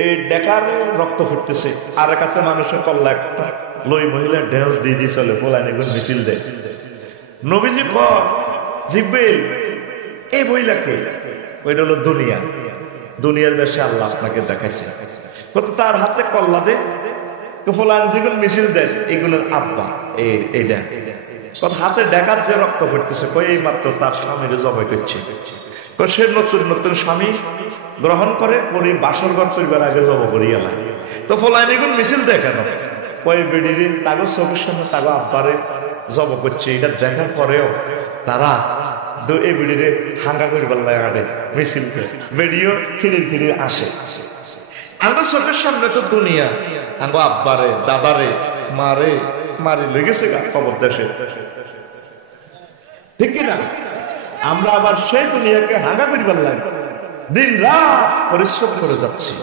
এই ডেকার রক্ত ফুটতেছে, আর এক হাতে মানুষের কল্লা একটা লই মহিলা ড্যান্স দিয়ে দিয়ে চলে পোলাইন এগুলো মিছিল দেয়। নবীজি কর জিব্রাইল এই মহিলাকে, ওইটা হলো দুনিয়া, দুনিয়ার বেশে আল্লাহ আপনাকে দেখাইছে। কত তার হাতে কল্লা দে পোলাইন যেগুলো মিছিল দেয় এগুলোর আব্বা এইটা কত হাতে ডেকার যে রক্ত ফুটতেছে, কই এই মাত্র তার স্বামীর জবাই করছে। সে নতুন নতুন স্বামী গ্রহণ করে পরে বাসর ঘর করবার আগে জব করিয়া না। তো ফলাইন এগুলো মিছিল দেখানো কই বেডিরে তাগো চোখের সামনে তাগো আব্বারে জব করছে, এটা দেখার পরেও তারা এই বেডিরে হাঙ্গা করবার লাগে মিছিল বেডিও খিড়ির খিড়ির আসে। আমাদের চোখের সামনে তো দুনিয়া, আঙ্গো আব্বারে দাদারে মারে মারি লেগেছে গা খবর দেশে, ঠিক কিনা? আমরা আবার সেই দুনিয়াকে হাঙ্গা করিবার লাগে দিন রাত পরিশ্রম করে যাচ্ছি।